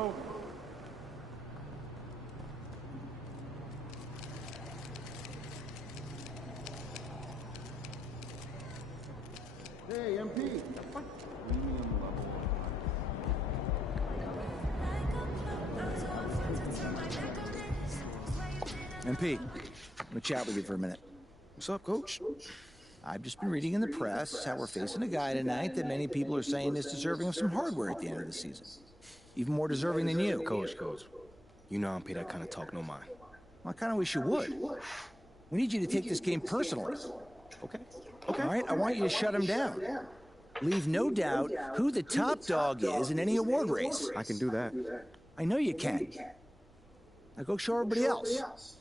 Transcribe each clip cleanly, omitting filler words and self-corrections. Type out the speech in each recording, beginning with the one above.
go. Hey, MP. MP, let me chat with you for a minute. What's up, Coach? I've just been reading in the press how we're facing a guy tonight that many people are saying is deserving of some hardware at the end of the season. Even more deserving than you. Coach. You know I don't pay that kind of talk no mind. Well, I kind of wish you would. We need you to take this game personally. Okay. All right, I want you to shut him down. Leave no doubt who the top dog is in any award race. I can do that. I know you can. Now go show everybody else.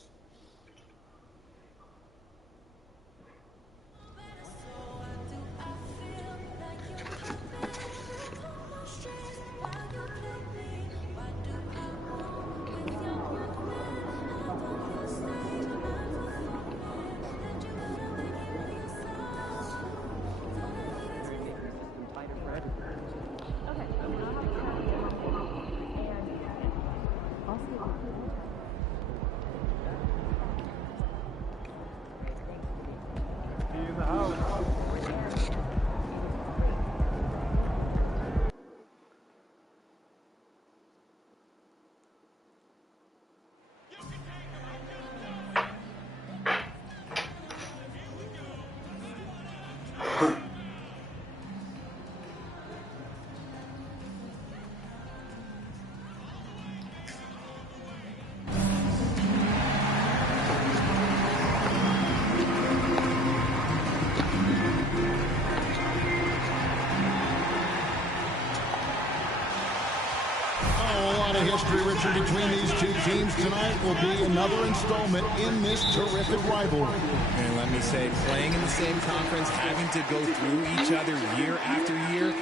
History, Richard, between these two teams tonight will be another installment in this terrific rivalry. And let me say, playing in the same conference, having to go through each other year after year,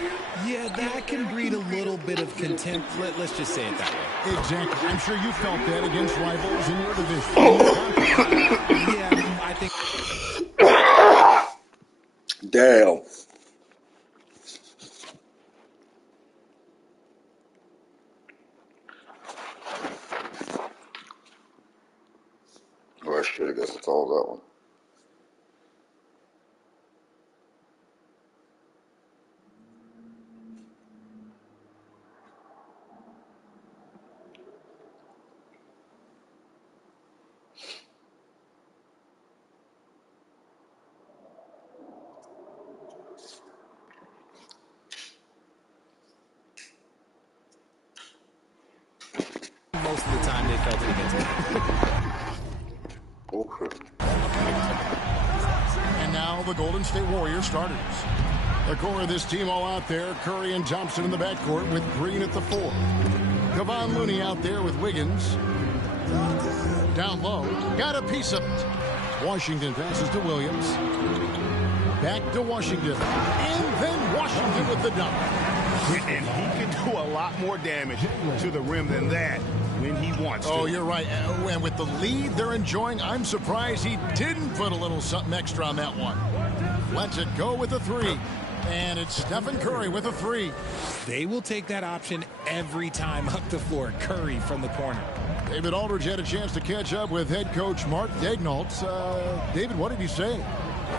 yeah, that can breed a little bit of contempt. Let's just say it that way. Exactly. I'm sure you felt that against rivals in your division. Yeah, I think... Damn. Oh, shit, I guess it's all that one. Most of the time they felt it against me. Okay. And now the Golden State Warriors starters. The core of this team all out there. Curry and Thompson in the backcourt with Green at the 4. Kevon Looney out there with Wiggins. Down low. Got a piece of it. Washington passes to Williams. Back to Washington. And then Washington with the dunk. And he can do a lot more damage to the rim than that when he wants to. Oh, you're right. And with the lead they're enjoying, I'm surprised he didn't put a little something extra on that one. Lets it go with a 3. And it's Stephen Curry with a 3. They will take that option every time up the floor. Curry from the corner. David Aldridge had a chance to catch up with head coach Mark Daignault. David, what did he say?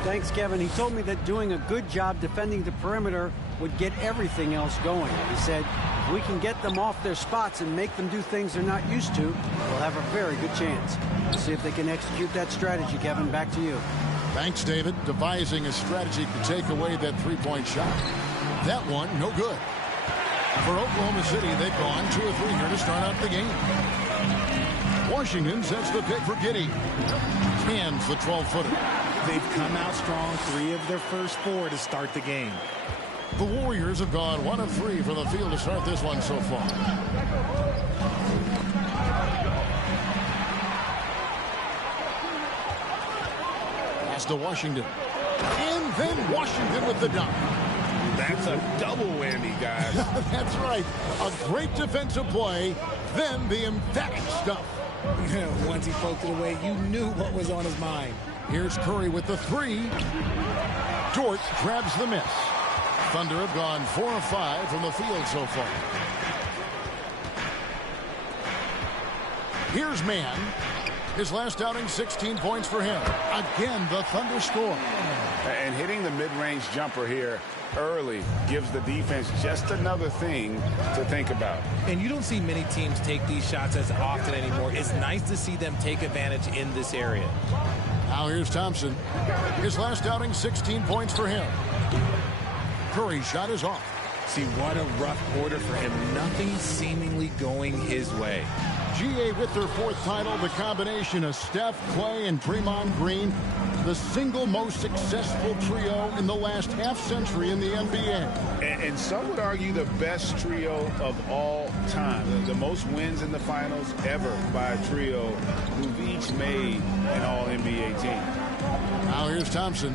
Thanks, Kevin. He told me that doing a good job defending the perimeter would get everything else going. He said, if we can get them off their spots and make them do things they're not used to, we'll have a very good chance. We'll see if they can execute that strategy, Kevin. Back to you. Thanks, David. Devising a strategy to take away that three-point shot. That one, no good. For Oklahoma City, they've gone 2 or 3 here to start out the game. Washington sets the pick for Giddey. Hands the 12-footer. They've come out strong, 3 of their first 4 to start the game. The Warriors have gone 1 of 3 from the field to start this one so far. Pass to Washington. And then Washington with the dunk. That's a double whammy, guys. That's right. A great defensive play, then the emphatic stuff. Once he poked it away, you knew what was on his mind. Here's Curry with the 3. Dort grabs the miss. Thunder have gone 4 of 5 from the field so far. Here's Mann. His last outing, 16 points for him. Again, the Thunder score. And hitting the mid-range jumper here early gives the defense just another thing to think about. And you don't see many teams take these shots as often anymore. It's nice to see them take advantage in this area. Now here's Thompson. His last outing, 16 points for him. Curry's shot is off. See, what a rough quarter for him. Nothing seemingly going his way. G.A. with their fourth title, the combination of Steph, Clay, and Draymond Green, the single most successful trio in the last half-century in the NBA. And some would argue the best trio of all time. The most wins in the finals ever by a trio who've each made an All-NBA team. Now here's Thompson.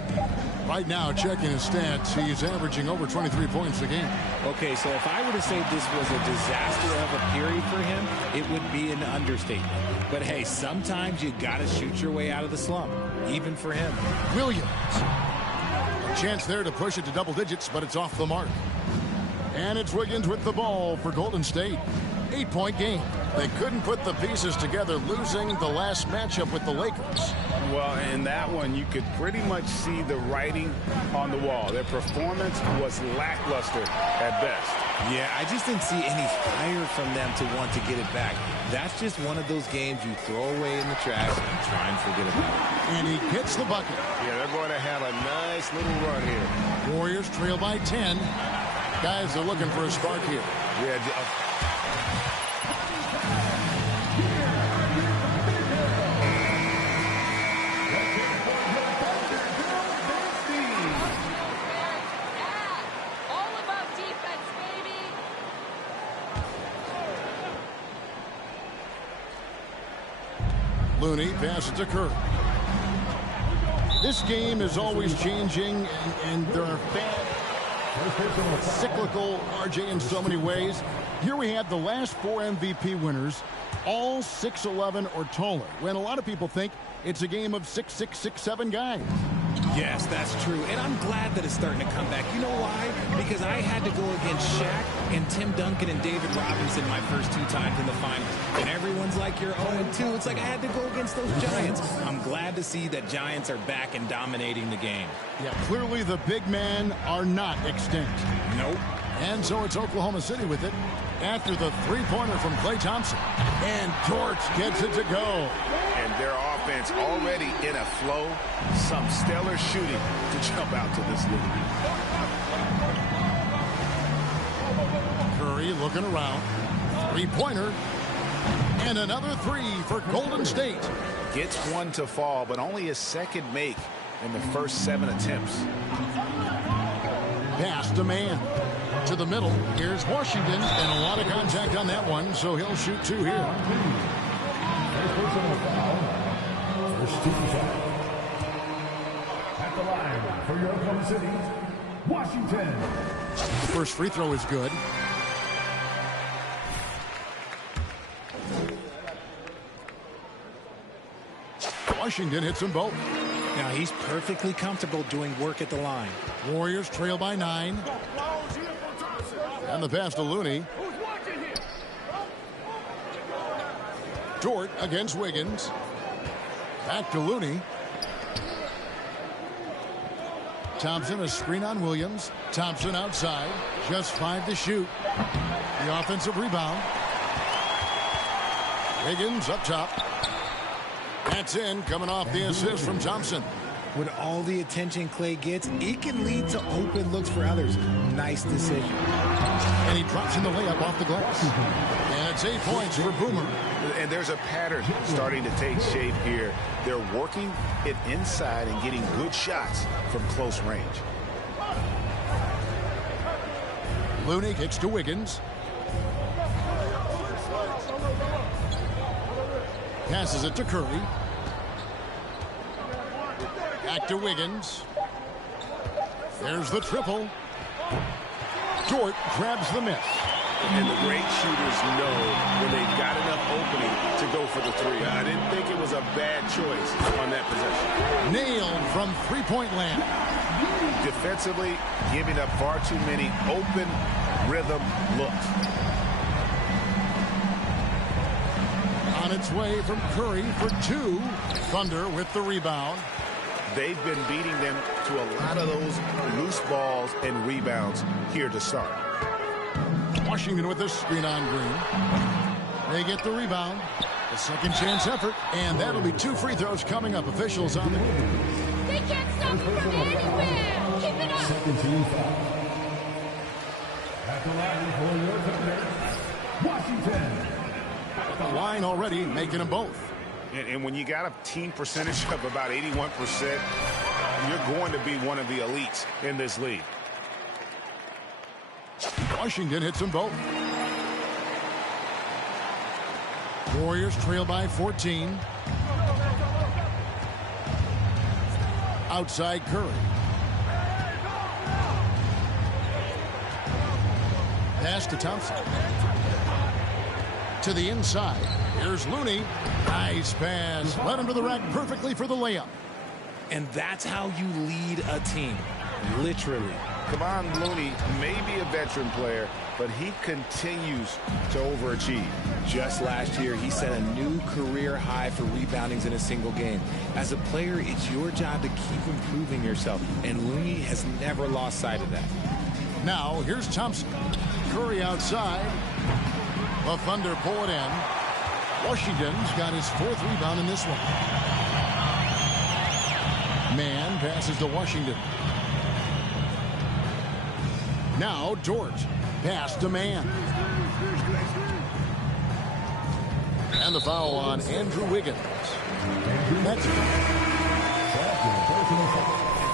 Right now, checking his stats, he's averaging over 23 points a game. Okay, so if I were to say this was a disaster of a period for him, it would be an understatement. But hey, sometimes you got to shoot your way out of the slump, even for him. Williams. A chance there to push it to double digits, but it's off the mark. And it's Wiggins with the ball for Golden State. 8-point game. They couldn't put the pieces together, losing the last matchup with the Lakers. Well, in that one, you could pretty much see the writing on the wall. Their performance was lackluster at best. Yeah, I just didn't see any fire from them to want to get it back. That's just one of those games you throw away in the trash and try and forget about it. And he gets the bucket. Yeah, they're going to have a nice little run here. Warriors trail by 10. Guys are looking for a spark here. Yeah. Looney passes to Curry. This game is always changing, and there are cyclical, RJ, in so many ways. Here we have the last 4 MVP winners, all 6'11" or taller, when a lot of people think it's a game of 6'6", 6'7" guys. Yes, that's true. And I'm glad that it's starting to come back. You know why? Because I had to go against Shaq and Tim Duncan and David Robinson my first 2 times in the finals. And everyone's like, you're 0-2. It's like I had to go against those Giants. I'm glad to see that Giants are back and dominating the game. Yeah, clearly the big men are not extinct. Nope. And so it's Oklahoma City with it after the three-pointer from Klay Thompson. And Dort gets it to go. And their offense already in a flow. Some stellar shooting to jump out to this lead. Curry looking around. Three-pointer. And another 3 for Golden State. Gets one to fall, but only his second make in the first 7 attempts. Pass to Mann. To the middle. Here's Washington. And a lot of contact on that one, so he'll shoot 2 here. At the line for your Oklahoma City, Washington. First free throw is good. Washington hits them both. Now he's perfectly comfortable doing work at the line. Warriors trail by 9. And the pass to Looney. Dort against Wiggins. Back to Looney. Thompson, a screen on Williams. Thompson outside. Just 5 to shoot. The offensive rebound. Wiggins up top. That's in, coming off the assist from Thompson. With all the attention Clay gets, it can lead to open looks for others. Nice decision. And he drops in the layup off the glass. And it's 8 points for Boomer. And there's a pattern starting to take shape here. They're working it inside and getting good shots from close range. Looney kicks to Wiggins. Passes it to Curry. Back to Wiggins. There's the triple. Dort grabs the miss. And the great shooters know when they've got enough opening to go for the 3. I didn't think it was a bad choice on that possession. Nailed from three-point land. Defensively, giving up far too many open rhythm looks. On On its way from Curry for 2. Thunder with the rebound. They've been beating them to a lot of those loose balls and rebounds here to start. Washington with a screen on Green. They get the rebound. A second chance effort, and that'll be 2 free throws coming up. Officials on the game. They can't stop it from anywhere. Keep it up. Second team foul. At the line for your Thunder, Washington. The line already making them both. And when you got a team percentage of about 81%, you're going to be one of the elites in this league. Washington hits them both. Warriors trail by 14. Outside Curry. Pass to Thompson. To the inside. Here's Looney. Nice pass. Led him to the rack perfectly for the layup. And that's how you lead a team. Literally. Kevon Looney may be a veteran player, but he continues to overachieve. Just last year, he set a new career high for reboundings in a single game. As a player, it's your job to keep improving yourself, and Looney has never lost sight of that. Now, here's Thompson. Curry outside. The Thunder pull it in. Washington's got his 4th rebound in this one. Man passes to Washington. Now, George. Pass to Man. And the foul on Andrew Wiggins. That's it.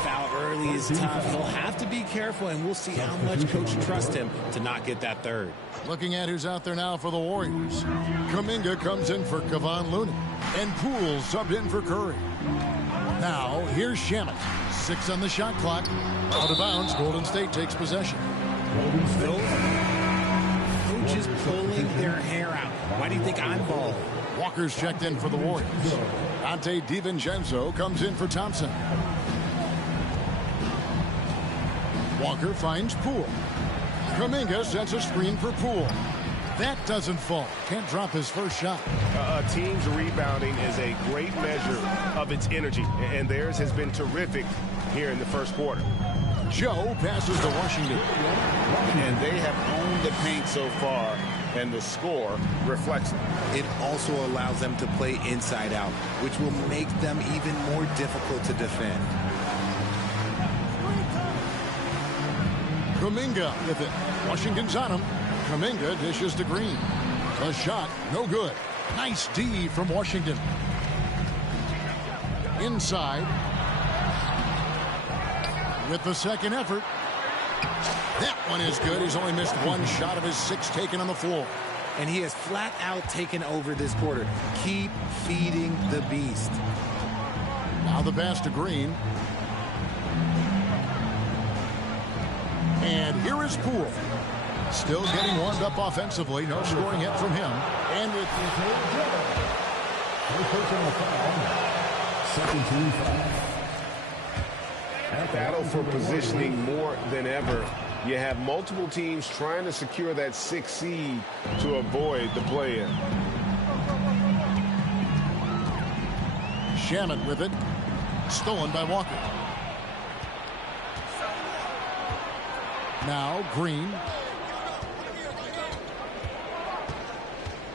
Foul early is tough. He'll have to be careful, and we'll see how much coach trusts him to not get that third. Looking at who's out there now for the Warriors. Kuminga comes in for Kevon Looney. And Poole subbed in for Curry. Now, here's Shamet. 6 on the shot clock. Out of bounds, Golden State takes possession. Coaches pulling their hair out. Why do you think I'm bald? Walker's checked in for the Warriors. Dante DiVincenzo comes in for Thompson. Walker finds Poole. Kuminga sets a screen for Poole. That doesn't fall. Can't drop his first shot. A team's rebounding is a great measure of its energy, and theirs has been terrific here in the first quarter. Joe passes to Washington. And they have owned the paint so far, and the score reflects it. It also allows them to play inside out, which will make them even more difficult to defend. Kuminga with it. Washington's on him. Kuminga dishes to Green. A shot, no good. Nice D from Washington. Inside. With the second effort. That one is good. He's only missed 1 shot of his 6 taken on the floor. And he has flat out taken over this quarter. Keep feeding the beast. Now the pass to Green. And here is Poole. Still getting warmed up offensively. No scoring yet from him. And with second team foul. Battle for positioning more than ever. You have multiple teams trying to secure that 6th seed to avoid the play-in. Shamet with it. Stolen by Walker. Now Green.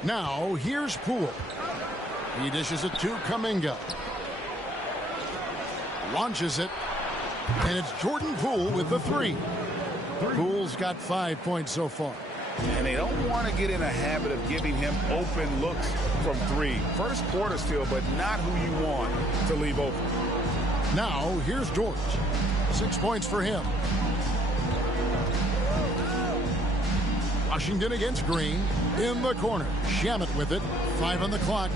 Now here's Poole. He dishes it to Kuminga. Launches it. And it's Jordan Poole with the 3. Poole's got 5 points so far. And they don't want to get in a habit of giving him open looks from 3. First quarter still, but not who you want to leave open. Now here's George. 6 points for him. Washington against Green. In the corner. Shamet with it. 5 on the clock.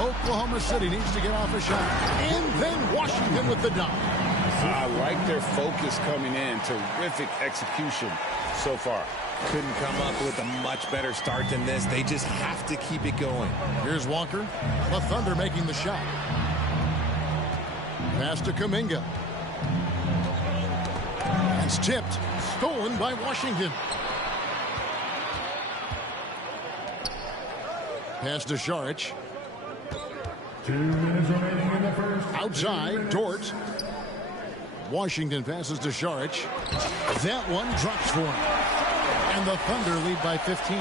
Oklahoma City needs to get off a shot. And then Washington with the dunk. I like their focus coming in. Terrific execution so far. Couldn't come up with a much better start than this. They just have to keep it going. Here's Walker. The Thunder making the shot. Pass to Kuminga. It's tipped. Stolen by Washington. Pass to Saric. 2 minutes remaining in the first. Outside, Dort. Washington passes to Saric. That one drops for him. And the Thunder lead by 15.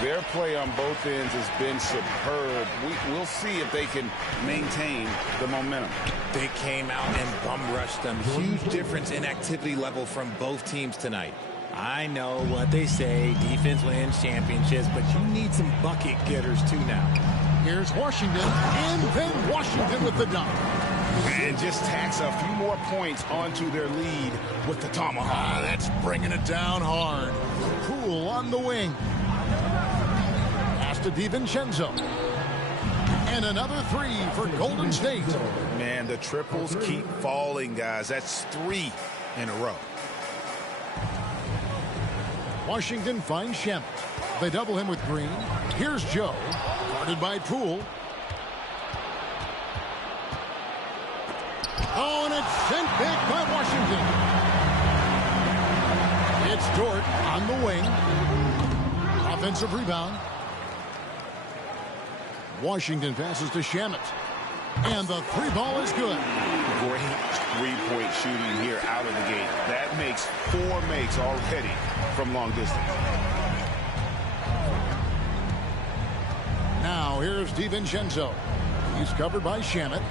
Their play on both ends has been superb. We'll see if they can maintain the momentum. They came out and bum rushed them. Huge difference in activity level from both teams tonight. I know what they say, defense wins championships, but you need some bucket getters too now. Here's Washington, and then Washington with the dunk. And just tacks a few more points onto their lead with the tomahawk. That's bringing it down hard. Poole on the wing. Pass to DiVincenzo. And another three for Golden State. Man, the triples keep falling, guys. That's 3 in a row. Washington finds Shamet. They double him with Green. Here's Joe, guarded by Poole. Oh, and it's sent back by Washington. It's Dort on the wing. Offensive rebound. Washington passes to Shamet. And the three ball is good. Great three-point shooting here out of the gate. That makes 4 makes already from long distance. Now here's DiVincenzo. He's covered by Shamet.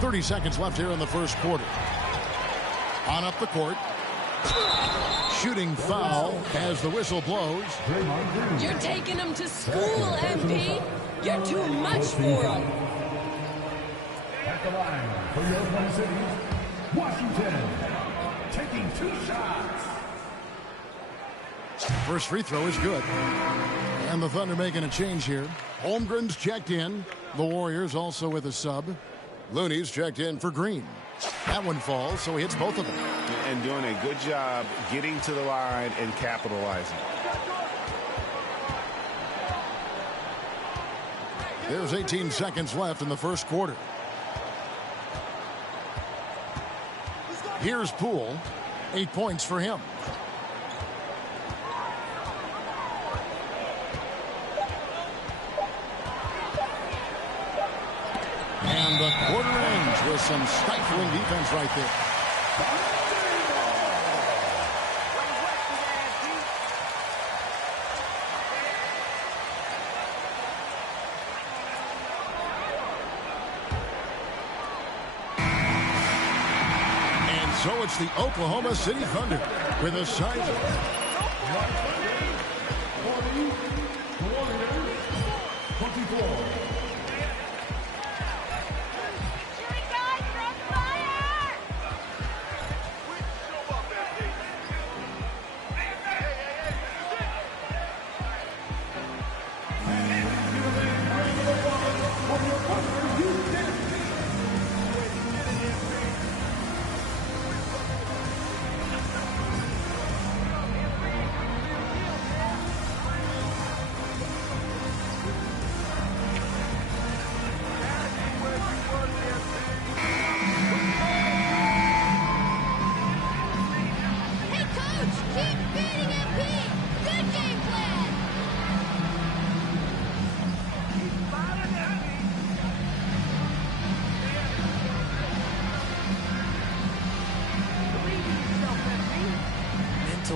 30 seconds left here in the first quarter. On up the court. Shooting foul as the whistle blows. You're taking them to school, MP. You're too much for them. At the line for your Oklahoma City, Washington, taking 2 shots. First free throw is good. And the Thunder making a change here. Holmgren's checked in. The Warriors also with a sub. Looney's checked in for Green. That one falls, so he hits both of them. And doing a good job getting to the line and capitalizing. There's 18 seconds left in the first quarter. Here's Poole. 8 points for him. And the quarter ends with some stifling defense right there. And so it's the Oklahoma City Thunder with a size of 24.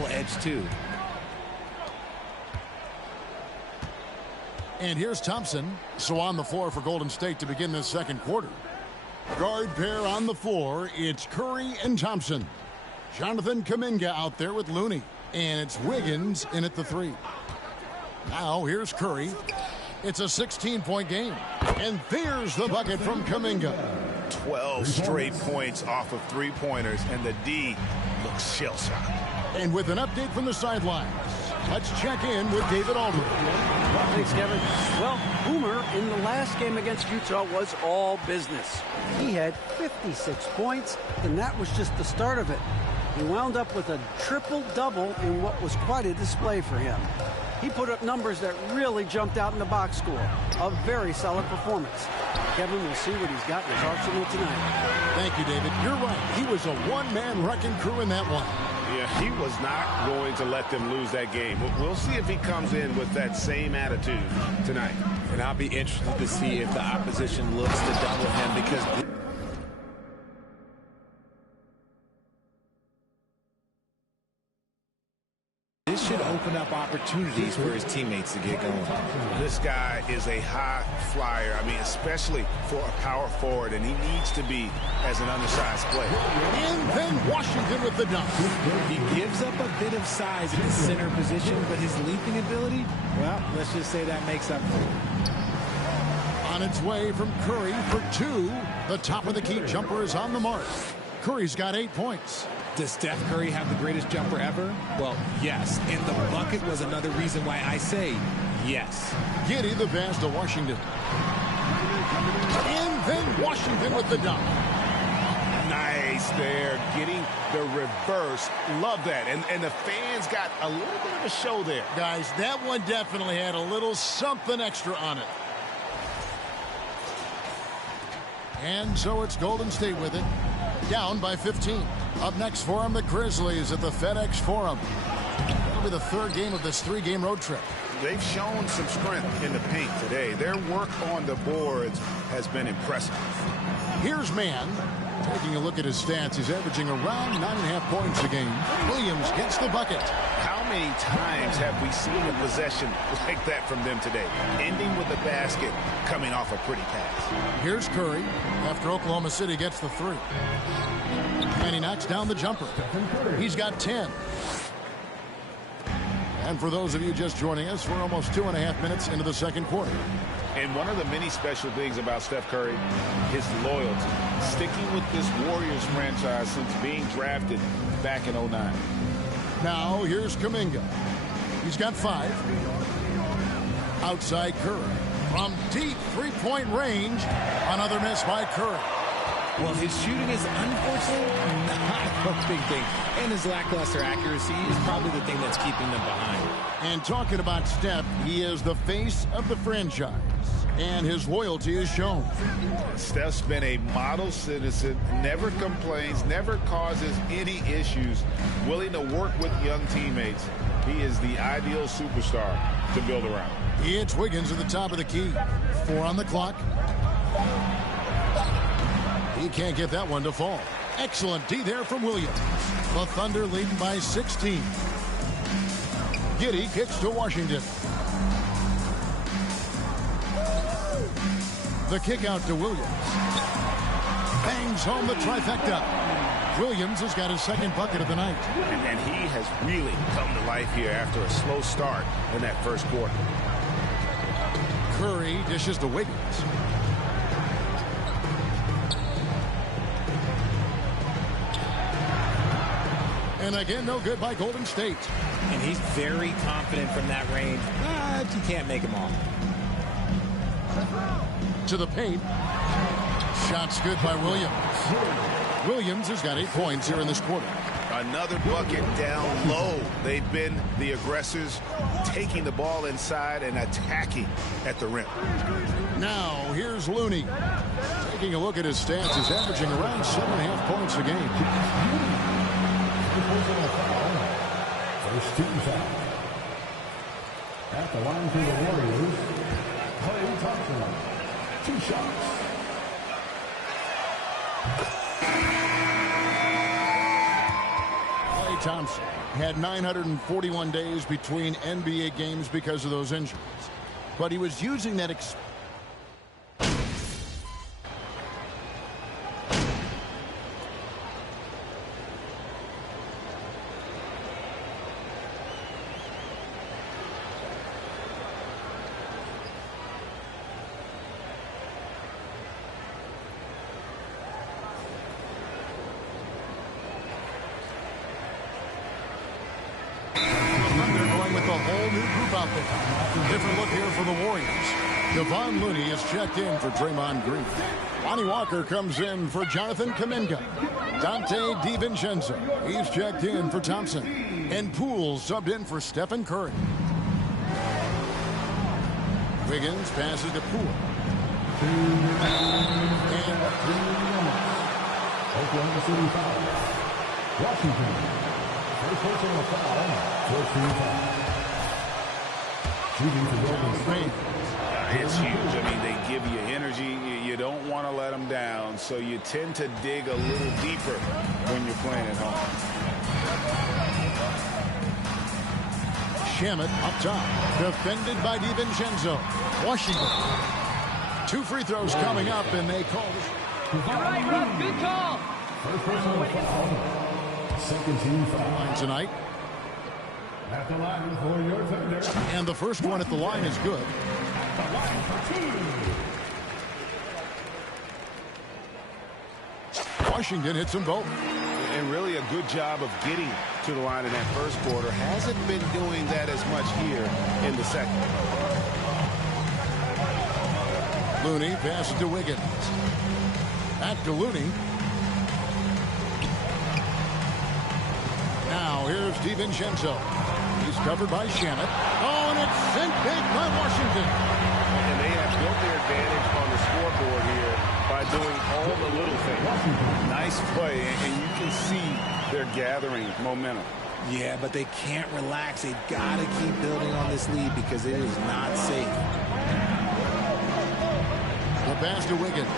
Edge too. And here's Thompson. So on the floor for Golden State to begin this second quarter. Guard pair on the floor. It's Curry and Thompson. Jonathan Kuminga out there with Looney. And it's Wiggins in at the 3. Now here's Curry. It's a 16-point game. And there's the bucket from Kuminga. 12 straight points off of 3-pointers, and the D looks shell-shocked. And with an update from the sidelines, let's check in with David Aldridge. Thanks, Kevin. Well, Boomer in the last game against Utah was all business. He had 56 points, and that was just the start of it. He wound up with a triple-double in what was quite a display for him. He put up numbers that really jumped out in the box score. A very solid performance. Kevin will see what he's got in his arsenal tonight. Thank you, David. You're right. He was a one-man wrecking crew in that one. Yeah, he was not going to let them lose that game. We'll see if he comes in with that same attitude tonight. And I'll be interested to see if the opposition looks to double him, because this should open up opportunities for his teammates to get going. This guy is a high flyer. I mean, especially for a power forward, and he needs to be as an undersized player. And then Washington with the dunk. He gives up a bit of size at the center position, but his leaping ability, well, let's just say that makes up for it. On its way from Curry for 2. The top of the key jumper is on the mark. Curry's got 8 points. Does Steph Curry have the greatest jumper ever? Well, yes. And the bucket was another reason why I say yes. G.O.A.T the pass to Washington. And then Washington with the dunk. Nice there, getting the reverse. Love that. And the fans got a little bit of a show there. Guys, that one definitely had a little something extra on it. And so it's Golden State with it. Down by 15. Up next for them, the Grizzlies at the FedEx Forum. That'll be the 3rd game of this 3-game road trip. They've shown some strength in the paint today. Their work on the boards has been impressive. Here's Mann. Taking a look at his stats, he's averaging around 9.5 points a game. Williams gets the bucket. How many times have we seen a possession like that from them today? Ending with a basket, coming off a pretty pass. Here's Curry after Oklahoma City gets the 3. And he knocks down the jumper. He's got 10. And for those of you just joining us, we're almost 2.5 minutes into the second quarter. And one of the many special things about Steph Curry, his loyalty. Sticking with this Warriors franchise since being drafted back in 09. Now here's Kuminga. He's got 5. Outside Curry. From deep 3-point range. Another miss by Curry. Well, his shooting is unfortunately not a big thing. And his lackluster accuracy is probably the thing that's keeping them behind. And talking about Steph, he is the face of the franchise. And his loyalty is shown. Steph's been a model citizen, never complains, never causes any issues, willing to work with young teammates. He is the ideal superstar to build around. It's Wiggins at the top of the key. 4 on the clock. He can't get that one to fall. Excellent D there from Williams. The Thunder leading by 16. G.O.A.T kicks to Washington. The kick out to Williams. Bangs home the trifecta. Williams has got his 2nd bucket of the night. And he has really come to life here after a slow start in that first quarter. Curry dishes to Wiggins. And again, no good by Golden State. And he's very confident from that range, but you can't make him all. To the paint. Shots good by Williams. Williams has got 8 points here in this quarter. Another bucket down low. They've been the aggressors, taking the ball inside and attacking at the rim. Now, here's Looney. Taking a look at his stats, he's averaging around 7.5 points a game. First team foul. At the line for the Warriors, Klay Thompson. 2 shots. Klay Thompson had 941 days between NBA games because of those injuries. But he was using that different look here for the Warriors. Kevon Looney is checked in for Draymond Green. Lonnie Walker comes in for Jonathan Kuminga. Dante DiVincenzo, he's checked in for Thompson. And Poole subbed in for Stephen Curry. Wiggins passes to Poole. Oklahoma City foul. Washington. First personal foul. 14 foul. Shooting for Golden State. It's huge. I mean, they give you energy. You don't want to let them down, so you tend to dig a little deeper when you're playing at home. Shamet up top. Defended by DiVincenzo. Washington. 2 free throws coming up, and they call this. You're right, Russ. Good call. First personal foul. Second team foul. Tonight. At the line for your Thunder. And the first one at the line is good. At the line for 2. Washington hits them both. And really a good job of getting to the line in that first quarter. Hasn't been doing that as much here in the second. Looney passes to Wiggins. Back to Looney. Now here's DiVincenzo. He's covered by Shamet. Oh, and it's sent big by Washington. And they have built their advantage on the scoreboard here by doing all the little things. Nice play, and you can see they're gathering momentum. Yeah, but they can't relax. They've got to keep building on this lead because it is not safe. The pass to Wiggins.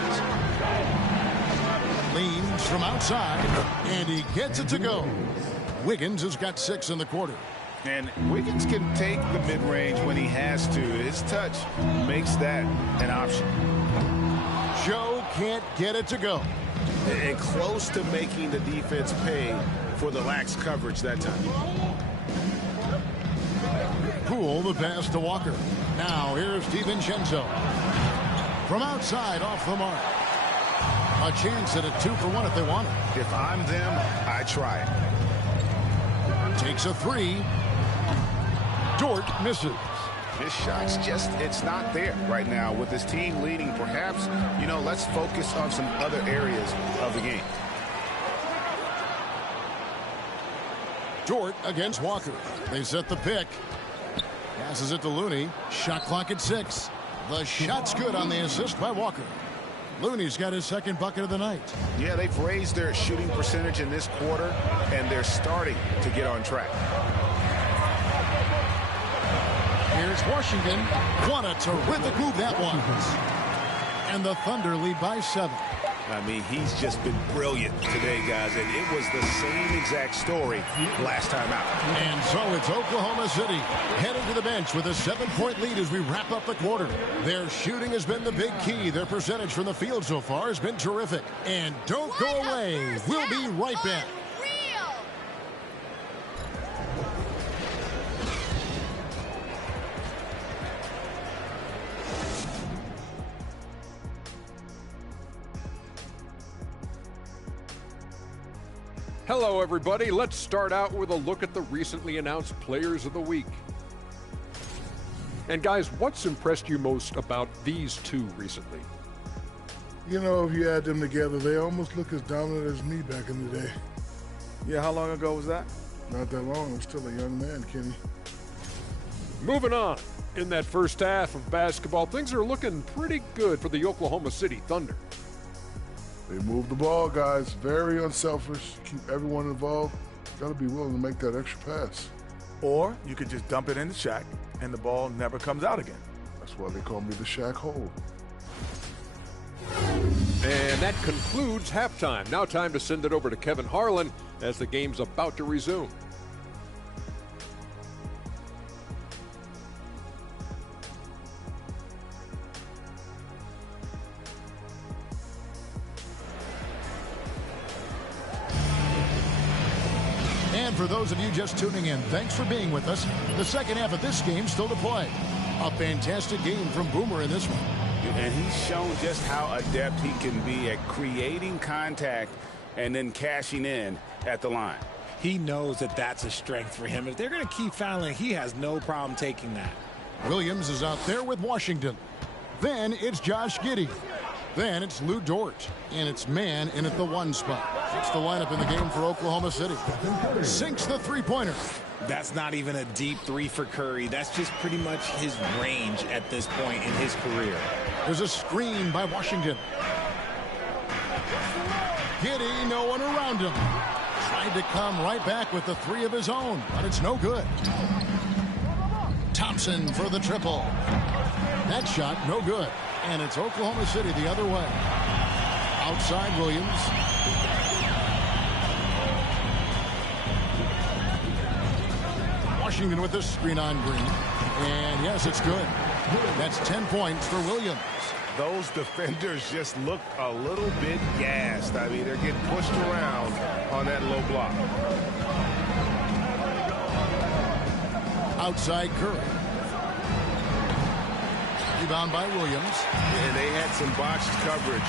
Leans from outside, and he gets it to go. Wiggins has got 6 in the quarter. And Wiggins can take the mid-range when he has to. His touch makes that an option. Joe can't get it to go. And close to making the defense pay for the lax coverage that time. Poole, the pass to Walker. Now here's DiVincenzo. From outside, off the mark. A chance at a 2-for-1 if they want it. If I'm them, I try it. Takes a 3. Dort misses. His shot's just, it's not there right now. With his team leading, perhaps, let's focus on some other areas of the game. Dort against Walker. They set the pick. Passes it to Looney. Shot clock at 6. The shot's good on the assist by Walker. Looney's got his second bucket of the night. Yeah, they've raised their shooting percentage in this quarter, and they're starting to get on track. Here's Washington. What a terrific move that was. And the Thunder lead by 7. I mean, he's just been brilliant today, guys, and it was the same exact story last time out. And so it's Oklahoma City heading to the bench with a 7-point lead as we wrap up the quarter. Their shooting has been the big key. Their percentage from the field so far has been terrific. And don't go away. We'll be right back. Hello, everybody. Let's start out with a look at the recently announced Players of the Week. And guys, what's impressed you most about these two recently? If you add them together, they almost look as dominant as me back in the day. Yeah, how long ago was that? Not that long. I'm still a young man, Kenny. Moving on. In that first half of basketball, things are looking pretty good for the Oklahoma City Thunder. They move the ball, guys. Very unselfish. Keep everyone involved. Got to be willing to make that extra pass. Or you could just dump it in the Shaq, and the ball never comes out again. That's why they call me the Shaq Hole. And that concludes halftime. Now time to send it over to Kevin Harlan as the game's about to resume. And for those of you just tuning in, thanks for being with us. The second half of this game still to play. A fantastic game from Boomer in this one. And he's shown just how adept he can be at creating contact and then cashing in at the line. He knows that that's a strength for him. If they're going to keep fouling, he has no problem taking that. Williams is out there with Washington. Then it's Josh Giddey. Then it's Lou Dort. And it's man in at the 1 spot. It's the lineup in the game for Oklahoma City. Sinks the three-pointer. That's not even a deep 3 for Curry. That's just pretty much his range at this point in his career. There's a screen by Washington. Giddey, no one around him. Tried to come right back with the three of his own, but it's no good. Thompson for the triple. That shot, no good. And it's Oklahoma City the other way. Outside Williams. Washington with the screen on Green. And yes, it's good. That's 10 points for Williams. Those defenders just look a little bit gassed. I mean, they're getting pushed around on that low block. Outside Curry. Rebound by Williams. And they had some botched coverage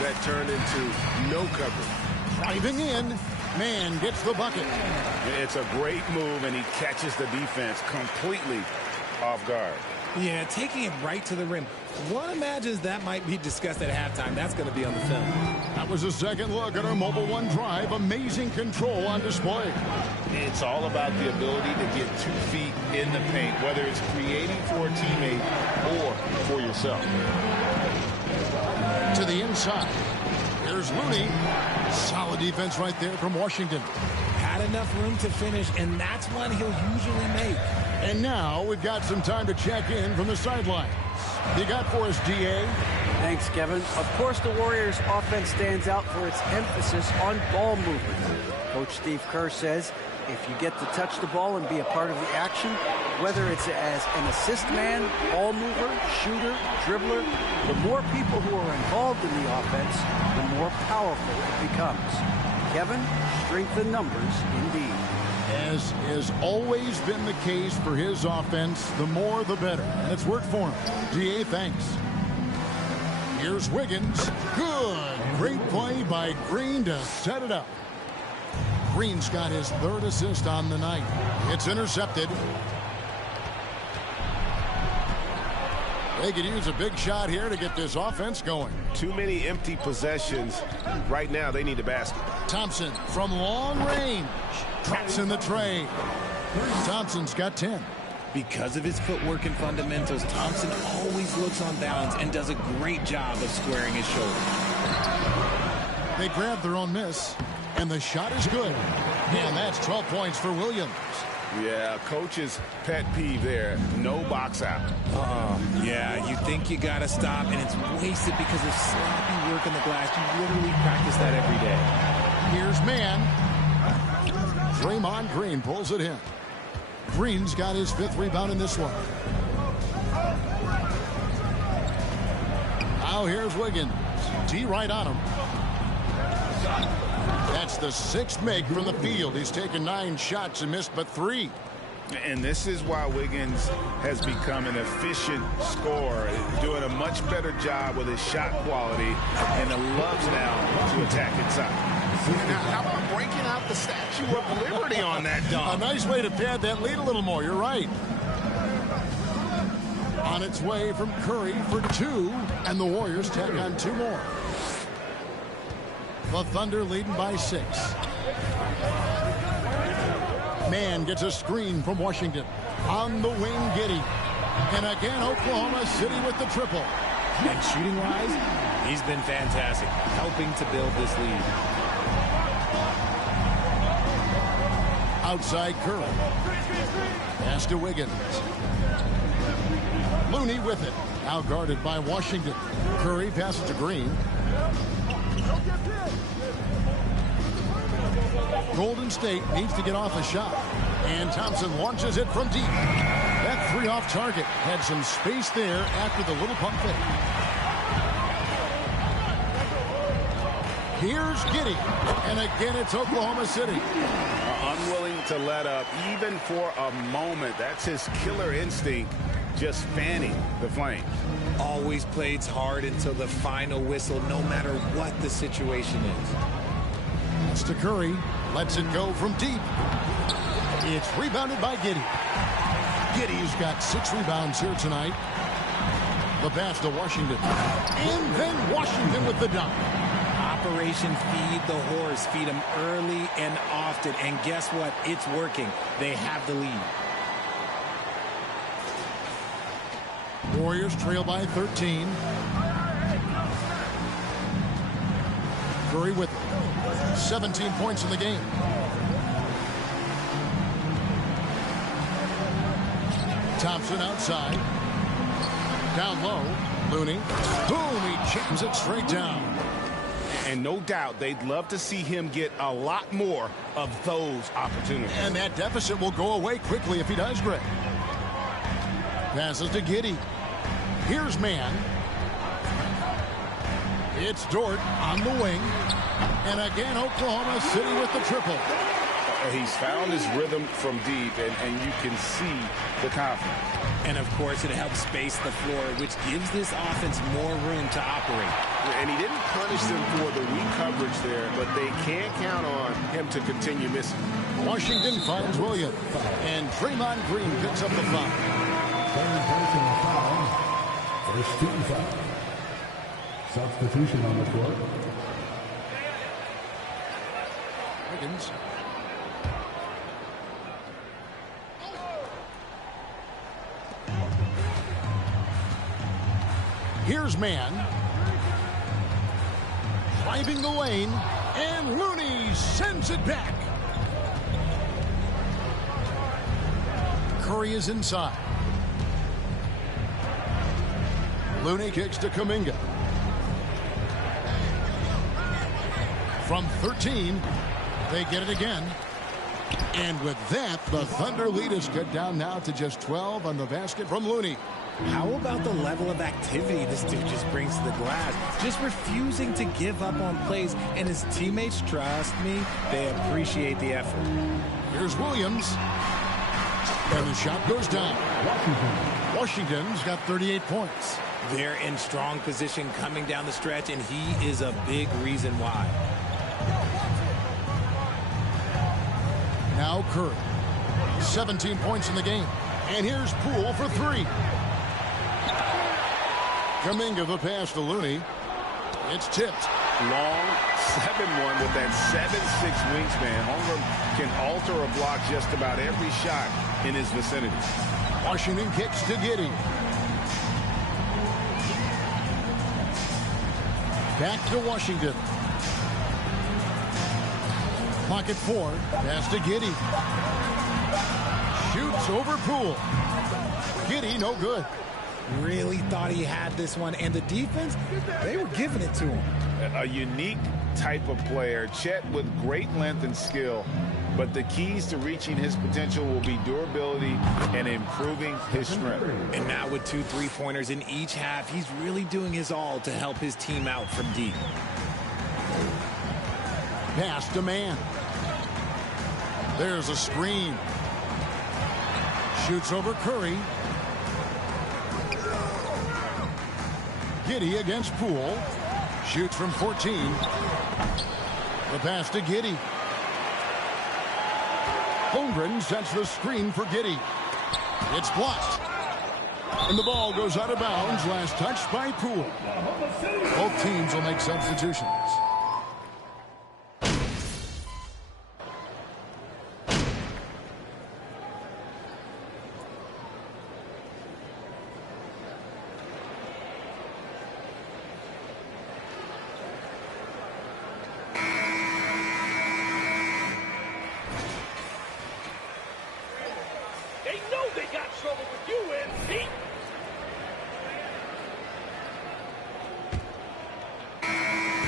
that turned into no coverage. Driving in. Man gets the bucket. It's a great move, and he catches the defense completely off guard. Yeah, taking it right to the rim. One imagines that might be discussed at halftime. That's going to be on the film. That was a second look at our Mobile One drive. Amazing control on display. It's all about the ability to get 2 feet in the paint, whether it's creating for a teammate or for yourself. To the inside. Here's Looney. Solid defense right there from Washington. Had enough room to finish, and that's one he'll usually make. And now we've got some time to check in from the sidelines. You got for us, D.A.? Thanks, Kevin. Of course, the Warriors' offense stands out for its emphasis on ball movement. Coach Steve Kerr says if you get to touch the ball and be a part of the action, whether it's as an assist man, ball mover, shooter, dribbler, the more people who are involved in the offense, the more powerful it becomes. Kevin, strength in numbers indeed. As has always been the case for his offense, the more the better. And it's worked for him. D.A., thanks. Here's Wiggins. Good. Great play by Green to set it up. Green's got his third assist on the night. It's intercepted. They could use a big shot here to get this offense going. Too many empty possessions. Right now, they need a basket. Thompson from long range. Drops in the tray. Thompson's got 10. Because of his footwork and fundamentals, Thompson always looks on balance and does a great job of squaring his shoulders. They grab their own miss, and the shot is good. And that's 12 points for Williams. Yeah, coach's pet peeve there. No box out. Yeah, you think you got to stop, and it's wasted because of sloppy work on the glass. You literally practice that every day. Here's man. Draymond Green pulls it in. Green's got his 5th rebound in this one. Now here's Wiggins. D right on him. That's the 6th make from the field. He's taken 9 shots and missed but 3. And this is why Wiggins has become an efficient scorer, doing a much better job with his shot quality, and loves now to attack inside. Now, how about breaking out the Statue of Liberty on that dunk? A nice way to pad that lead a little more. You're right. On its way from Curry for 2, and the Warriors tack on 2 more. The Thunder leading by 6. Man gets a screen from Washington. On the wing, Giddey. And again, Oklahoma City with the triple. And shooting-wise, he's been fantastic, helping to build this lead. Outside Curry. Pass to Wiggins. Looney with it. Now guarded by Washington. Curry passes to Green. Golden State needs to get off a shot. And Thompson launches it from deep. That 3 off target. Had some space there after the little pump fake. Here's Giddey. And again, it's Oklahoma City. Unwilling to let up, even for a moment. That's his killer instinct, just fanning the flames. Always plays hard until the final whistle, no matter what the situation is. That's to Curry. Lets it go from deep. It's rebounded by Giddey. Giddey's got 6 rebounds here tonight. The pass to Washington. And then Washington with the dunk. Operation Feed the Horse. Feed him early and often. And guess what? It's working. They have the lead. Warriors trail by 13. Curry with 17 points in the game. Thompson outside. Down low. Looney. Boom, he jams it straight down. And no doubt they'd love to see him get a lot more of those opportunities. And that deficit will go away quickly if he does, Greg. Passes to G.O.A.T. Here's man. It's Dort on the wing. And again, Oklahoma City with the triple. He's found his rhythm from deep, and you can see the confidence. And, of course, it helps space the floor, which gives this offense more room to operate. And he didn't punish them for the weak coverage there, but they can't count on him to continue missing. Washington finds Williams. And Draymond Green picks up the foul. First team foul. Substitution on the court. Wiggins. Here's man. Driving the lane. And Looney sends it back. Curry is inside. Looney kicks to Kuminga. From 13, they get it again. And with that, the Thunder lead is cut down now to just 12 on the basket from Looney. How about the level of activity this dude just brings to the glass? Just refusing to give up on plays, and his teammates, trust me, they appreciate the effort. Here's Williams. And the shot goes down. Washington's got 38 points. They're in strong position coming down the stretch, and he is a big reason why. Now Curry. 17 points in the game. And here's Poole for three. Kuminga the pass to Looney. It's tipped. Long 7-1 with that 7'6" wingspan. Holmgren can alter or block just about every shot in his vicinity. Washington kicks to G.O.A.T. Back to Washington. Pocket four. Pass to G.O.A.T. Shoots over Poole. G.O.A.T. no good. Really thought he had this one, and the defense, they were giving it to him. A unique type of player. Chet with great length and skill, but the keys to reaching his potential will be durability and improving his strength. And now with 2 3-pointers in each half, he's really doing his all to help his team out from deep. Pass to man. There's a screen. Shoots over Curry. G.O.A.T. against Poole. Shoots from 14. The pass to G.O.A.T. Holmgren sets the screen for G.O.A.T. It's blocked. And the ball goes out of bounds. Last touch by Poole. Both teams will make substitutions.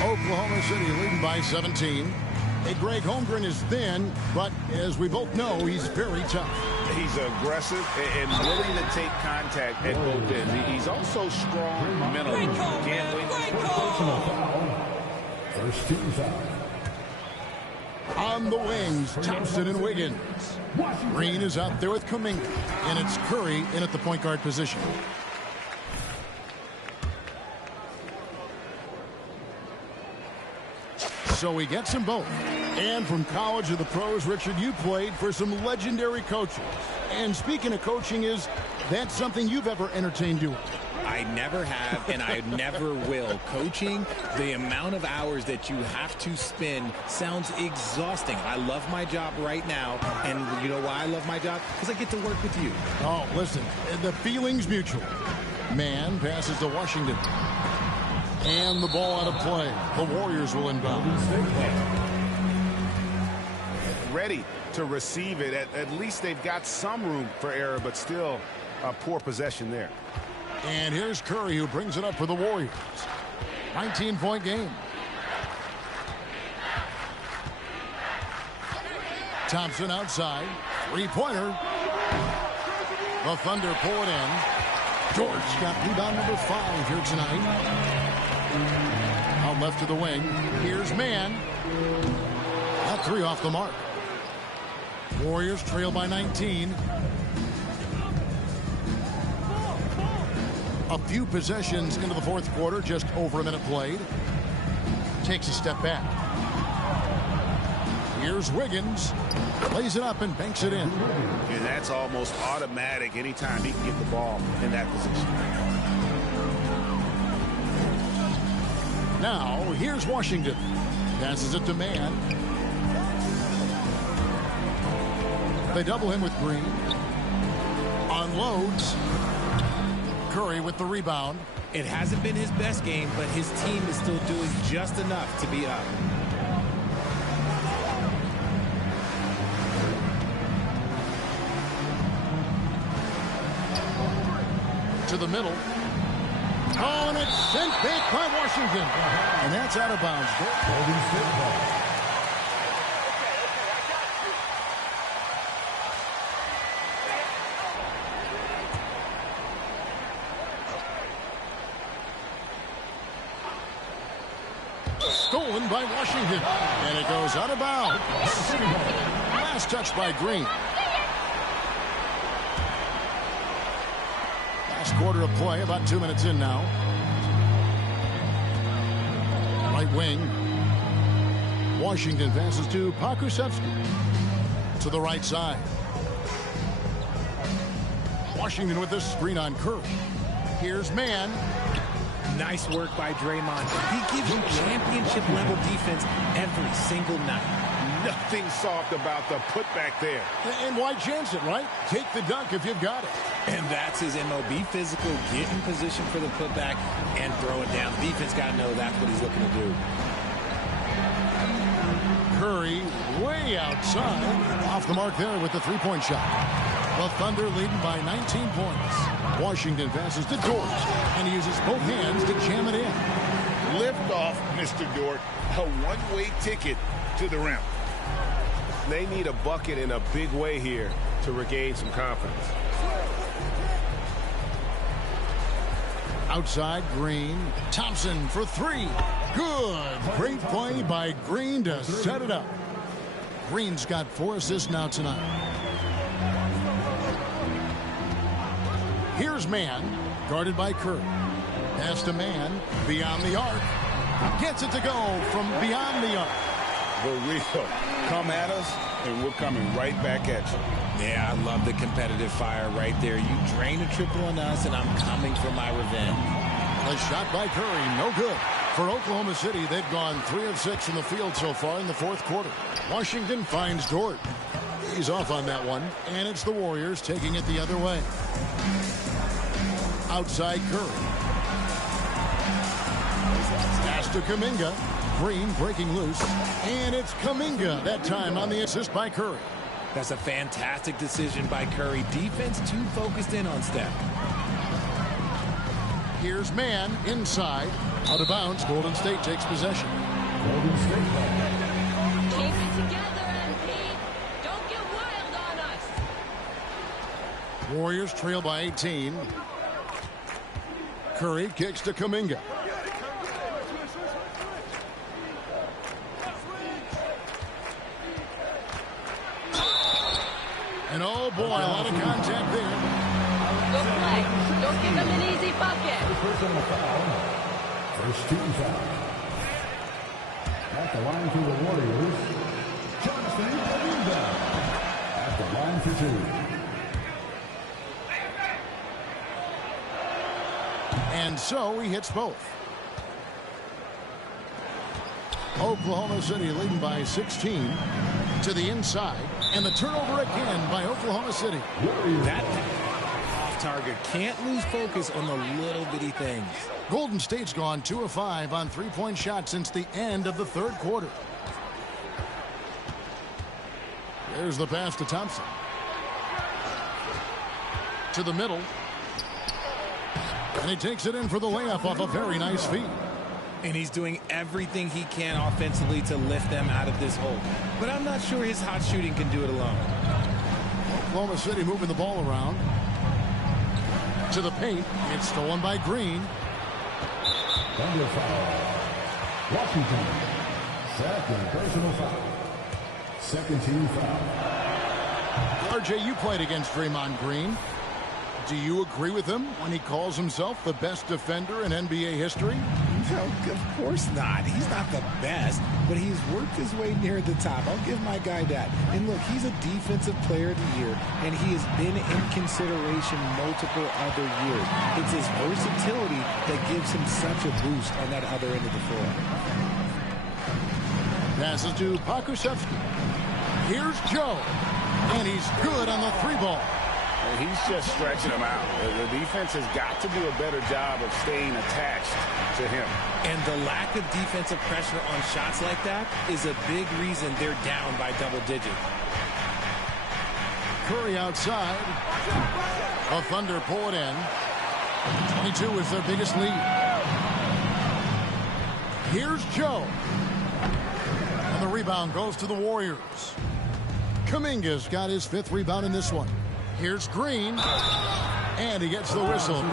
Oklahoma City leading by 17. Hey, Greg, Holmgren is thin, but as we both know, he's very tough. He's aggressive and willing to take contact at both ends. He's also strong mentally. Can't wait. First team foul. On the wings, Thompson and Wiggins. Green is out there with Kuminga, and it's Curry in at the point guard position. So he gets them both. And from college to the pros, Richard, you played for some legendary coaches. And speaking of coaching, is that something you've ever entertained doing? I never have, and I never will. Coaching, the amount of hours that you have to spend sounds exhausting. I love my job right now, and you know why I love my job? Because I get to work with you. Oh, listen, the feeling's mutual. Man passes to Washington. And the ball out of play. The Warriors will inbound. Ready to receive it. At least they've got some room for error, but still a poor possession there. And here's Curry, who brings it up for the Warriors. 19-point game. Thompson outside. Three-pointer. The Thunder pull it in. George got rebound number 5 here tonight. Out left to the wing. Here's Mann. That 3 off the mark. Warriors trail by 19. A few possessions into the fourth quarter, just over a minute played. Takes a step back. Here's Wiggins. Plays it up and banks it in. And that's almost automatic anytime he can get the ball in that position. Now, here's Washington. Passes it to Mann. They double him with Green. Unloads. Curry with the rebound. It hasn't been his best game, but his team is still doing just enough to be up. To the middle. Oh, and it's sent back by Washington. And that's out of bounds. Stolen by Washington. And it goes out of bounds. Last touch by Green. Last quarter of play, about 2 minutes in now. Right wing. Washington passes to Pokusevski. To the right side. Washington with this screen on Curry. Here's Mann. Nice work by Draymond. He gives you championship-level defense every single night. Nothing soft about the putback there. And why chance it, right? Take the dunk if you've got it. And that's his MO. Be physical, get in position for the putback, and throw it down. The defense got to know that's what he's looking to do. Curry way outside. Off the mark there with the three-point shot. The Thunder leading by 19 points. Washington passes to Dort, and he uses both hands to jam it in. Lift off, Mr. Dort. A one-way ticket to the rim. They need a bucket in a big way here to regain some confidence. Outside, Green. Thompson for 3. Good. Great play by Green to set it up. Green's got 4 assists now tonight. Here's Mann, guarded by Curry. Pass to Mann, beyond the arc. Gets it to go from beyond the arc. For real. Come at us, and we're coming right back at you. Yeah, I love the competitive fire right there. You drain a triple on us, and I'm coming for my revenge. A shot by Curry, no good. For Oklahoma City, they've gone 3 of 6 from the field so far in the fourth quarter. Washington finds Dort. He's off on that one, and it's the Warriors taking it the other way. Outside Curry. Pass to Kuminga. Green breaking loose. And it's Kuminga that time on the assist by Curry. That's a fantastic decision by Curry. Defense too focused in on Steph. Here's Mann inside. Out of bounds. Golden State takes possession. Golden State. Keep it together, MP. Don't get wild on us. Warriors trail by 18. Curry kicks to Kuminga. And oh boy, a lot of contact there. Go play. Don't give them an easy bucket. Personal foul. First team foul. At the line for the Warriors, Jonathan Kuminga. At the line for 2. And so he hits both. Oklahoma City leading by 16 to the inside. And the turnover again by Oklahoma City. That off target. Can't lose focus on the little bitty things. Golden State's gone 2 of 5 on three-point shots since the end of the third quarter. There's the pass to Thompson. To the middle. And he takes it in for the layup off a very nice feed. And he's doing everything he can offensively to lift them out of this hole. But I'm not sure his hot shooting can do it alone. Oklahoma City moving the ball around. To the paint. It's stolen by Green. Thunder foul. Washington. Second personal foul. Second team foul. RJ, you played against Draymond Green. Do you agree with him when he calls himself the best defender in NBA history? No, of course not. He's not the best, but he's worked his way near the top. I'll give my guy that. And look, he's a defensive player of the year, and he has been in consideration multiple other years. It's his versatility that gives him such a boost on that other end of the floor. Passes to Pokusevski. Here's Joe, and he's good on the three ball. He's just stretching him out. The defense has got to do a better job of staying attached to him. And the lack of defensive pressure on shots like that is a big reason they're down by double digits. Curry outside. The Thunder pull it in. 22 is their biggest lead. Here's Joe. And the rebound goes to the Warriors. Kuminga's got his 5th rebound in this one. Here's Green, and he gets the whistle.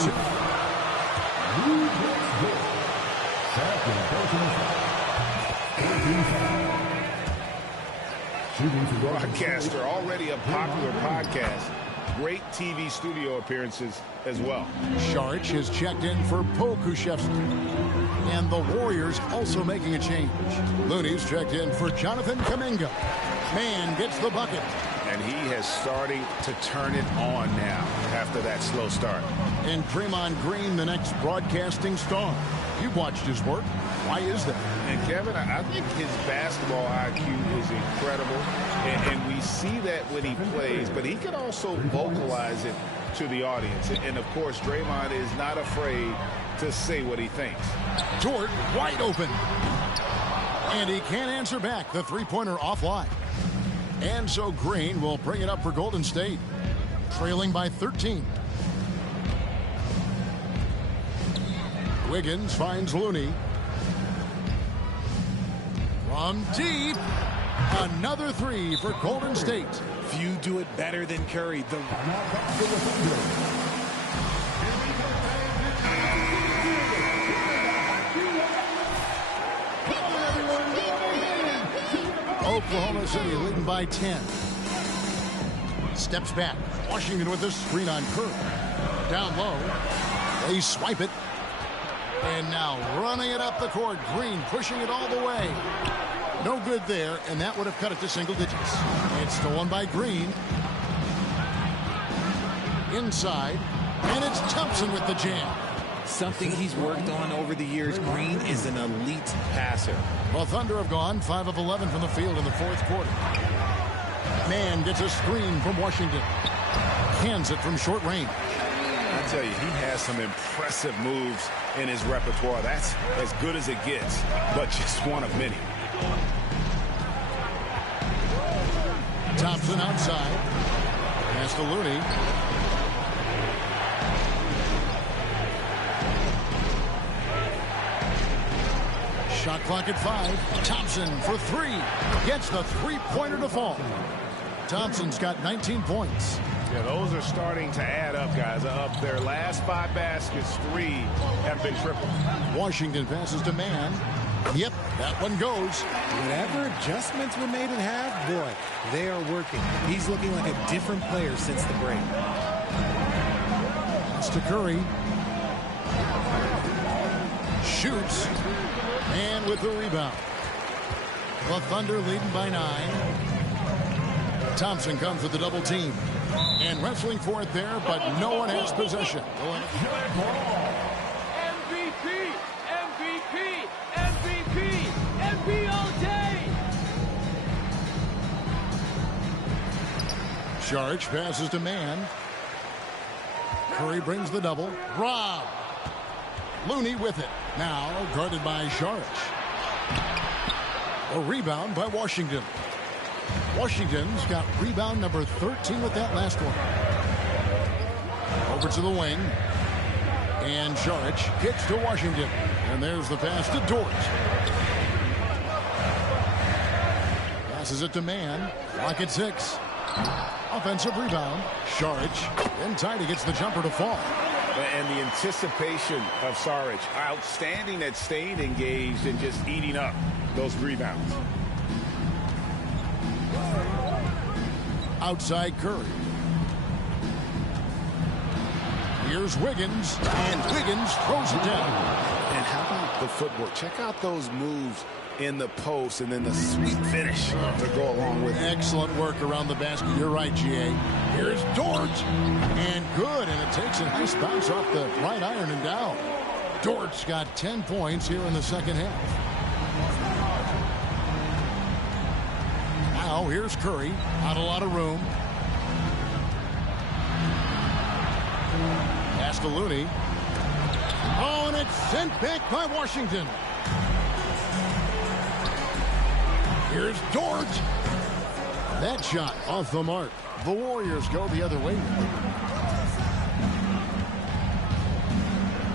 Broadcaster, already a popular podcast. Great TV studio appearances as well. Saric is checked in for Pokusevski. And the Warriors also making a change. Looney's checked in for Jonathan Kuminga. Man gets the bucket. And he has starting to turn it on now after that slow start. And Draymond Green, the next broadcasting star. You've watched his work. Why is that? And Kevin, I think his basketball IQ is incredible. And we see that when he plays, but he can also vocalize it to the audience. And of course, Draymond is not afraid to say what he thinks. Dort wide open. And he can't answer back. The three-pointer offline. And so Green will bring it up for Golden State, trailing by 13. Wiggins finds Looney. From deep, another three for Golden State. Few do it better than Curry. Oklahoma City leading by 10. Steps back. Washington with a screen on Curry. Down low. They swipe it. And now running it up the court. Green pushing it all the way. No good there, and that would have cut it to single digits. It's stolen by Green. Inside. And it's Thompson with the jam. Something he's worked on over the years. Green is an elite passer. Well, Thunder have gone 5 of 11 from the field in the fourth quarter. Man gets a screen from Washington. Hands it from short range. I tell you, he has some impressive moves in his repertoire. That's as good as it gets, but just one of many. Thompson outside. Pass to Looney. Shot clock at 5. Thompson for 3. Gets the three-pointer to fall. Thompson's got 19 points. Yeah, those are starting to add up, guys. Of their last 5 baskets, 3 have been triple. Washington passes to Man. Yep, that one goes. Whatever adjustments were made at half, boy, they are working. He's looking like a different player since the break. That's to Curry. Shoots. And with the rebound. The Thunder leading by 9. Thompson comes with the double team. And wrestling for it there, but no one has possession. MVP! MVP! MVP! MVP all day! Saric passes to Man. Curry brings the double. Rob. Looney with it. Now guarded by Saric. A rebound by Washington. Washington's got rebound number 13 with that last one. Over to the wing. And G.O.A.T kicks to Washington. And there's the pass to Dort. Passes it to Mann. Clock at 6. Offensive rebound. G.O.A.T. And Tidy gets the jumper to fall. And the anticipation of Saric, outstanding at staying engaged and just eating up those rebounds. Outside Curry. Here's Wiggins, and Wiggins throws it down. And how about the footwork? Check out those moves in the post and then the sweet finish to go along with it. Excellent work around the basket. You're right, G.A. Here's Dort, and good, and it takes a nice bounce off the right iron and down. Dort's got 10 points here in the second half. Now here's Curry. Not a lot of room. Pass to Looney. Oh, and it's sent back by Washington. Here's Dort. That shot off the mark. The Warriors go the other way.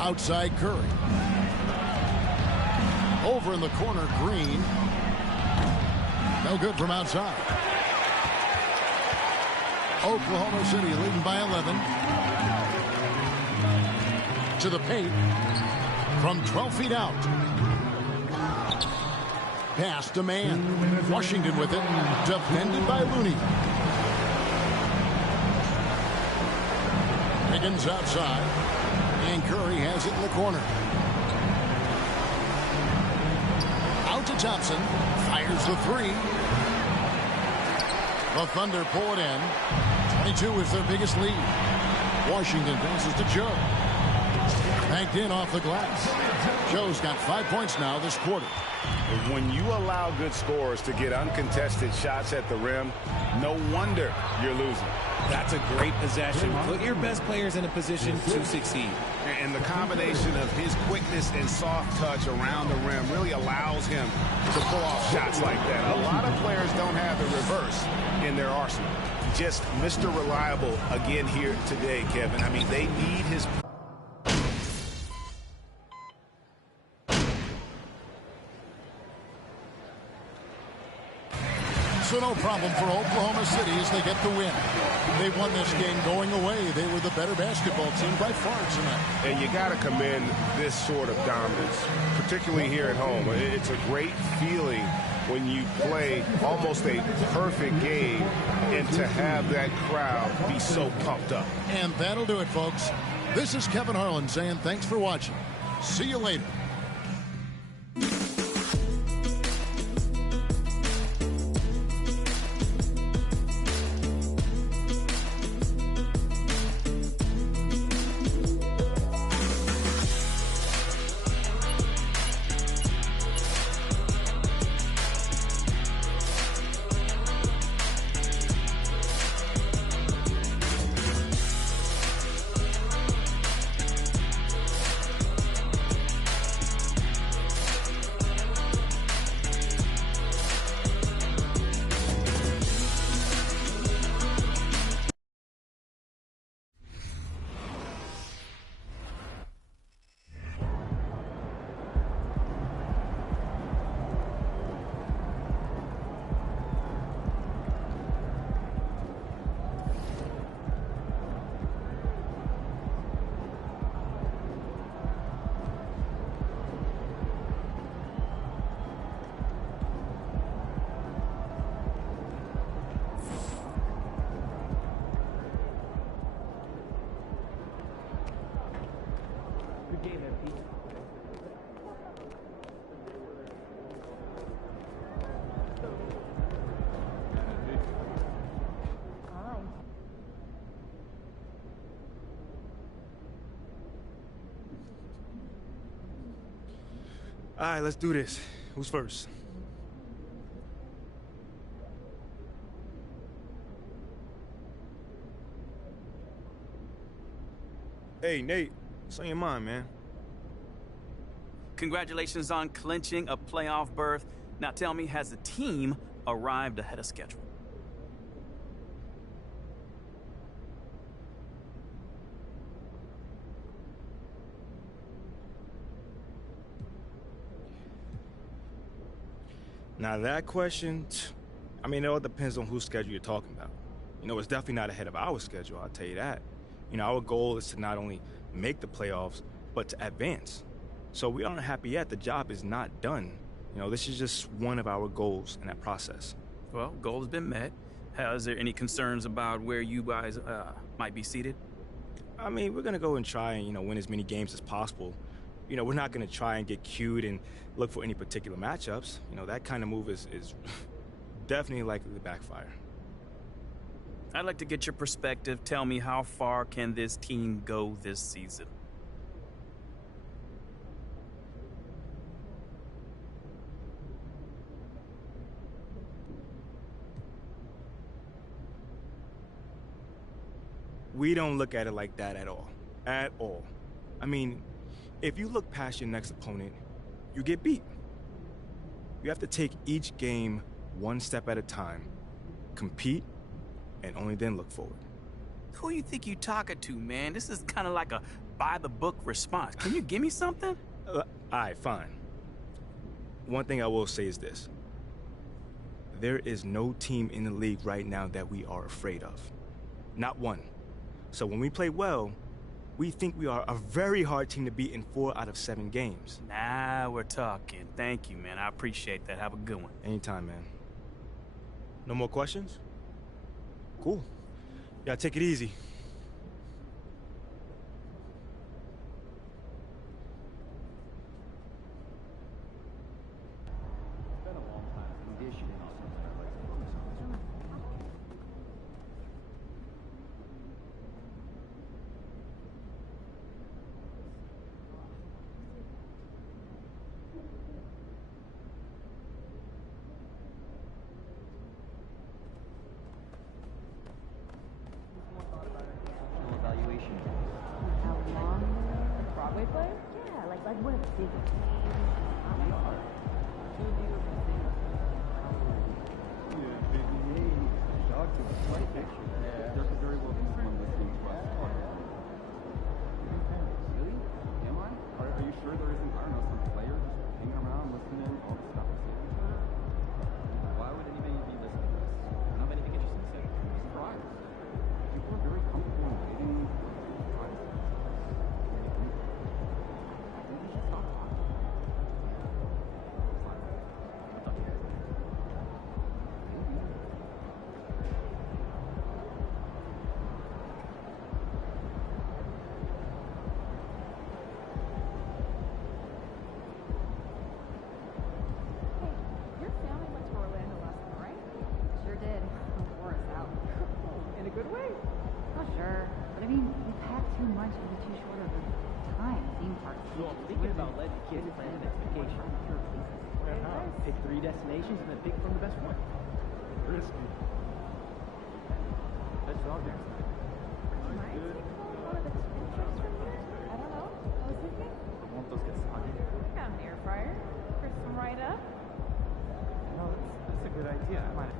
Outside Curry. Over in the corner, Green. No good from outside. Oklahoma City leading by 11. To the paint. From 12 feet out. Pass to Mann. Washington with it. Defended by Looney. Wiggins outside. And Curry has it in the corner. Out to Thompson. Fires the 3. The Thunder pull it in. 22 is their biggest lead. Washington passes to Joe. Banked in off the glass. Joe's got 5 points now this quarter. When you allow good scorers to get uncontested shots at the rim, no wonder you're losing. That's a great possession. Put your best players in a position to succeed. And the combination of his quickness and soft touch around the rim really allows him to pull off shots like that. A lot of players don't have the reverse in their arsenal. Just Mr. Reliable again here today, Kevin. I mean, they need his... So no problem for Oklahoma City as they get the win. They won this game going away. They were the better basketball team by far tonight. And you got to commend this sort of dominance, particularly here at home. It's a great feeling when you play almost a perfect game and to have that crowd be so pumped up. And that'll do it, folks. This is Kevin Harlan saying thanks for watching. See you later. All right, let's do this. Who's first? Hey, Nate, what's on your mind, man? Congratulations on clinching a playoff berth. Now tell me, has the team arrived ahead of schedule? Now that question, I mean, it all depends on whose schedule you're talking about. You know, it's definitely not ahead of our schedule, I'll tell you that. You know, our goal is to not only make the playoffs, but to advance. So we aren't happy yet. The job is not done. You know, this is just one of our goals in that process. Well, goal has been met. Is there any concerns about where you guys might be seated? I mean, we're going to go and try and, you know, win as many games as possible. You know, we're not going to try and get cued and look for any particular matchups. You know, that kind of move is definitely likely to backfire. I'd like to get your perspective. Tell me, how far can this team go this season? We don't look at it like that at all. At all. I mean, if you look past your next opponent, you get beat. You have to take each game one step at a time, compete, and only then look forward. Who you think you talking to, man? This is kind of like a by-the-book response. Can you give me something? All right, fine. One thing I will say is this. There is no team in the league right now that we are afraid of. Not one. So when we play well, we think we are a very hard team to beat in 4 out of 7 games. Now we're talking. Thank you, man. I appreciate that. Have a good one. Anytime, man. No more questions? Cool. Yeah, take it easy. It's been a long time. Conditioning or something. I'd like to focus on. Evaluation. How long? Broadway play? Yeah, like what a big We are. Two of you have been yeah, big name. Dog to a slight picture. Yeah. There could very well be someone listening to us. Really? Am I? Are you sure there isn't, I don't know, some player just hanging around listening to all the stuff we're saying? Why would anybody be listening to us? I don't have anything interesting to say. I'm surprised. People are very comfortable in waiting. Your family went to Orlando last summer, right? Sure did. Wore us out. In a good way? Oh, sure. But I mean, we packed too much and too short of a time. Theme parks. So I'm thinking about letting kids plan the next vacation. Pick 3 destinations and then pick from the best one. Risky. Best dog next time. Nice. One of the twin trips from here? I don't know. I was thinking. I want those get soggy. I got an air fryer. Crisp them right up. No, that's a good idea. I might.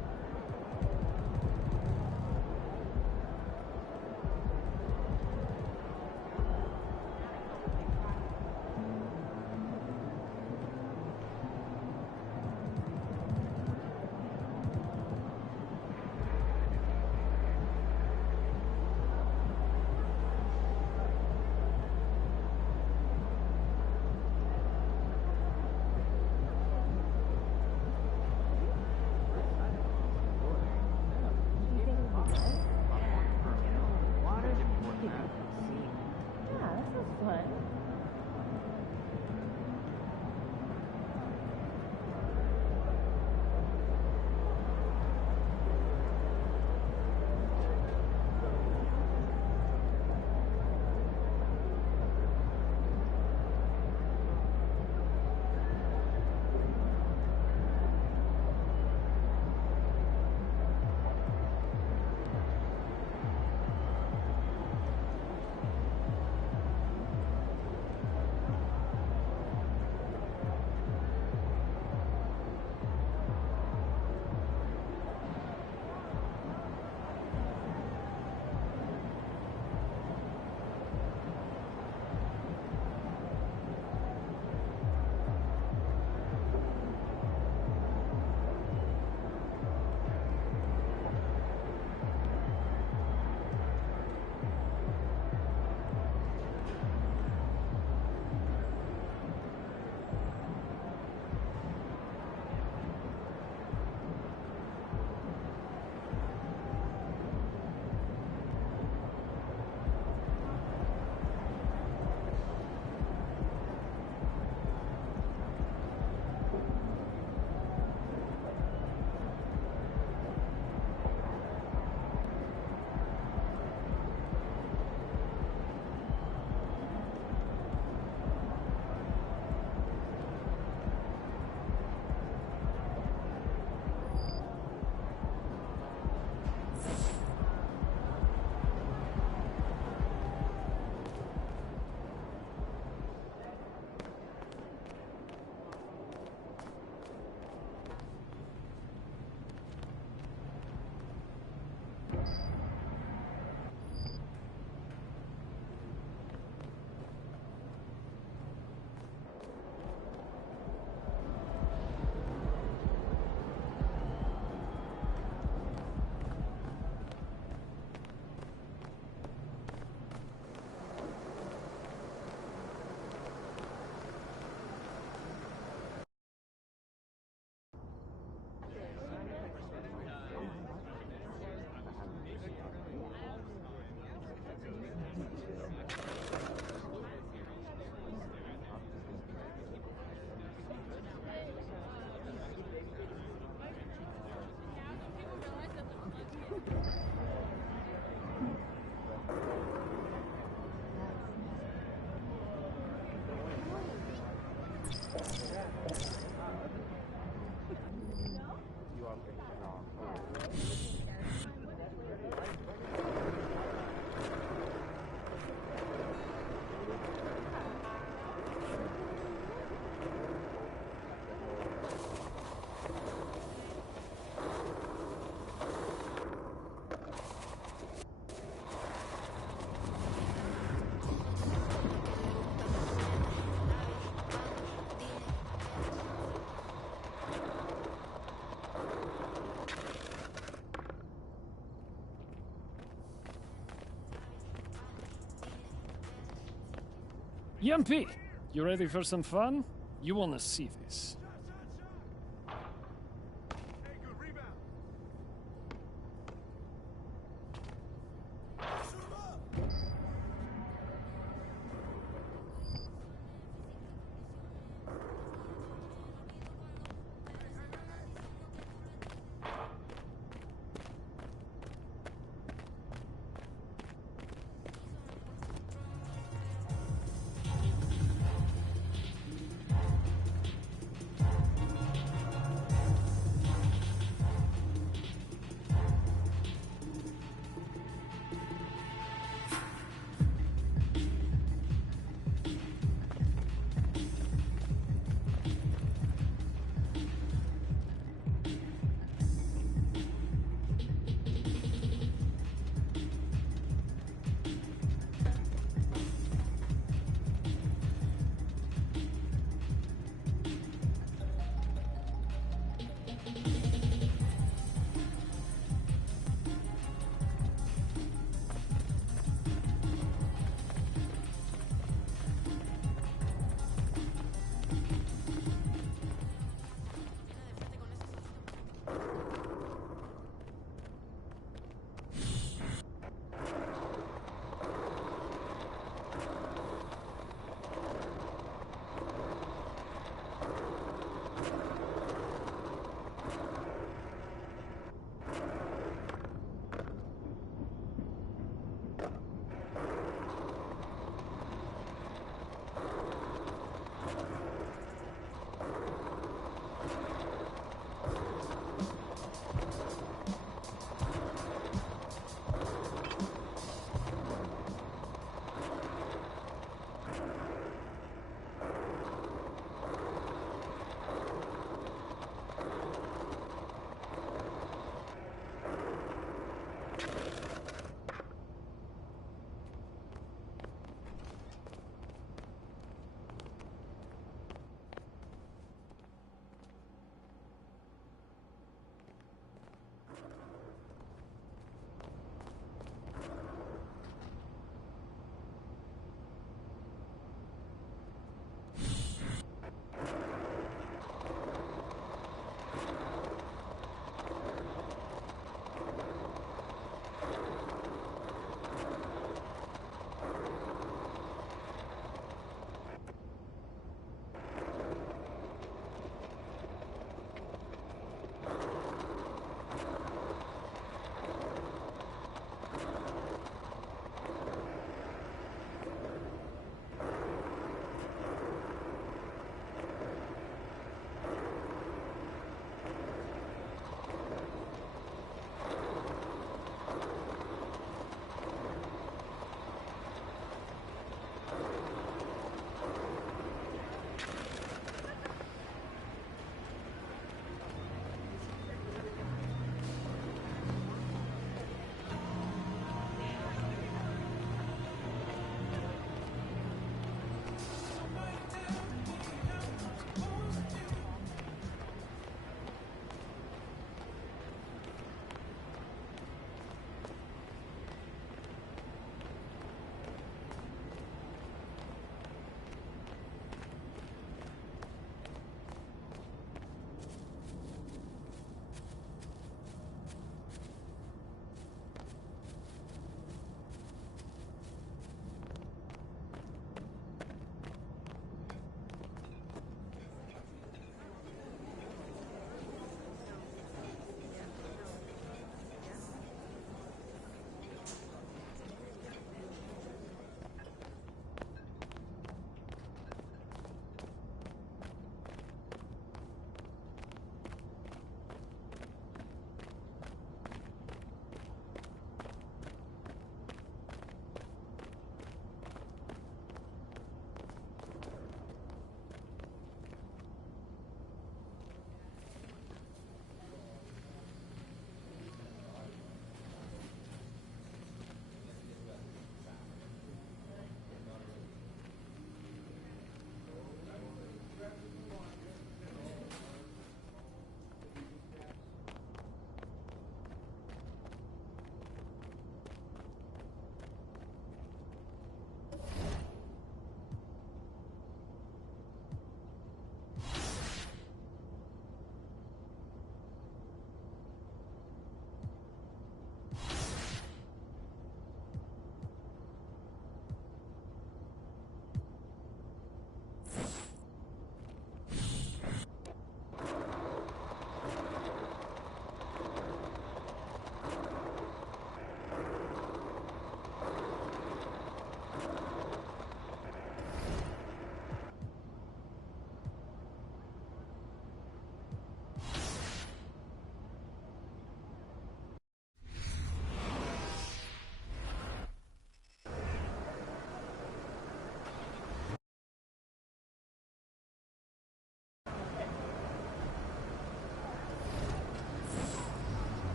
MP, you ready for some fun? You wanna see this.